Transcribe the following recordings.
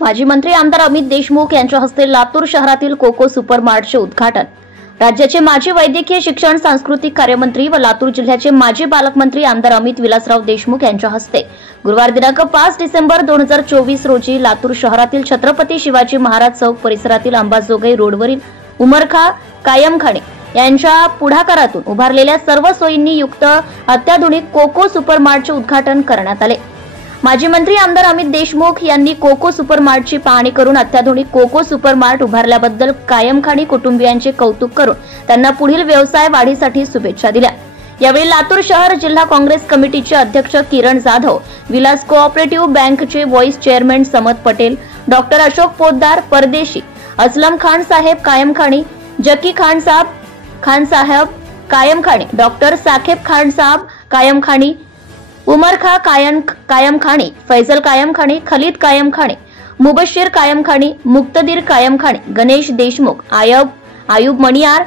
माजी मंत्री आमदार अमित देशमुख यांच्या हस्ते लातूर शहरातील कोको सुपरमार्टचे उद्घाटन। राज्याचे माजी वैद्यकीय शिक्षण सांस्कृतिक कार्यमंत्री व लातूर जिल्ह्याचे माजी पालकमंत्री आमदार अमित विलासराव देशमुख यांच्या हस्ते गुरुवार दिनांक 5 डिसेंबर 2024 रोजी लातूर शहरातील छत्रपती शिवाजी महाराज चौक परिसरातील अंबाजोगाई रोडवरील उमरखा कायमखाने यांच्या पुढाकारातून उभारलेल्या सर्व सोयींनी युक्त अत्याधुनिक कोको सुपरमार्टचे उद्घाटन करण्यात आले। माजी मंत्री आमदार अमित देशमुख यांनी कोको सुपरमार्टची पाहणी करून अत्याधुनिक कोको सुपरमार्ट उभारल्याबद्दल कायमखानी कुटुंबियांचे कौतुक करून त्यांना पुढील व्यवसाय वाढीसाठी शुभेच्छा दिल्या। यावेळी लातूर शहर जिल्हा काँग्रेस कमिटीचे अध्यक्ष किरण जाधव, विलास कोऑपरेटिव्ह बँकचे व्हाईस चेअरमन समद पटेल, डॉक्टर अशोक पोद्दार परदेशी, असलम खान साहेब कायमखानी, जकी खान साहेब कायमखानी, डॉक्टर साकेब खान साहब कायमखानी, उमरखा कायमखानी, फैजल कायमखानी, खलीद कायमखानी, मुबशीर कायमखानी, मुक्तदीर कायमखानी, गणेश देशमुख, आयुब मणियार,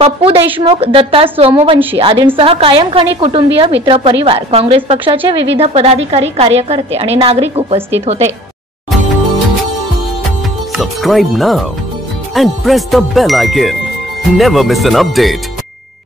पप्पू देशमुख, दत्ता सोमवंशी आदींसह कायमखानी कुटुंबीय, मित्र परिवार, काँग्रेस पक्षाचे विविध पदाधिकारी, कार्यकर्ते आणि नागरिक उपस्थित होते। Subscribe now and press the bell icon. Never miss an update.